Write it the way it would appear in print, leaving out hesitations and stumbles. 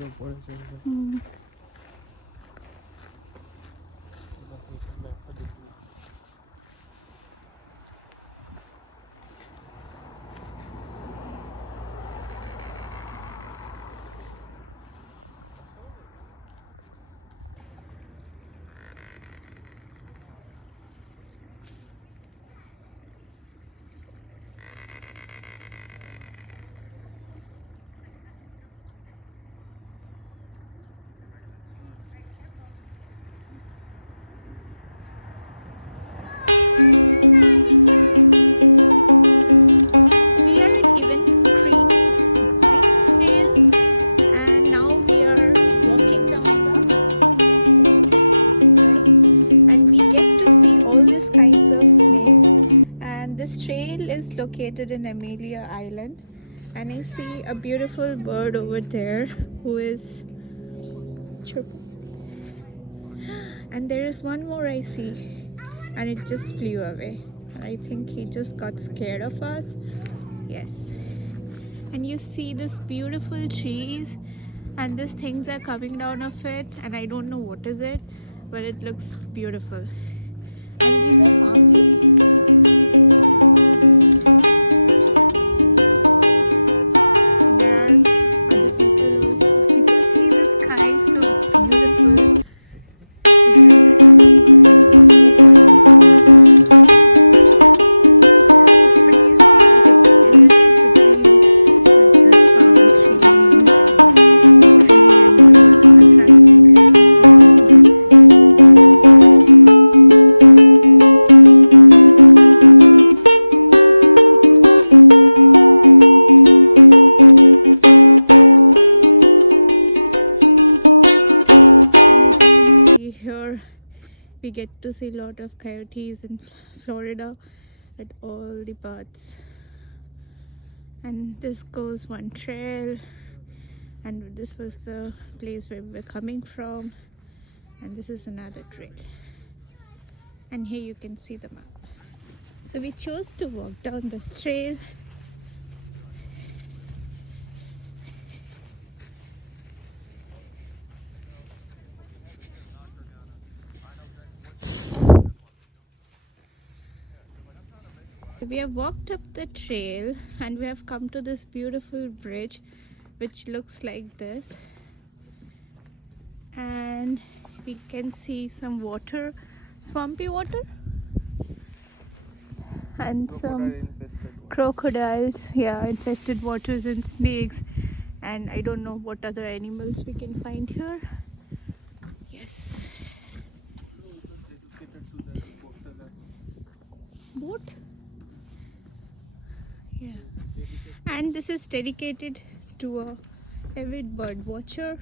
ধর পরে চলবে। Located in Amelia Island, and I see a beautiful bird over there who is and there is one more I see, and it just flew away, and I think he just got scared of us. Yes, and you see this beautiful trees, and these things are coming down of it, and I don't know what is it, but it looks beautiful. We get to see a lot of coyotes in Florida at all the parts, and this goes one trail, and this was the place where we were coming from, and this is another trail, and here you can see the map. So we chose to walk down this trail. We have walked up the trail and we have come to this beautiful bridge which looks like this, and we can see some water, swampy water, and some crocodiles, yeah, infested waters, and snakes, and I don't know what other animals we can find here. Yes. Boat? Yeah. And this is dedicated to a avid bird watcher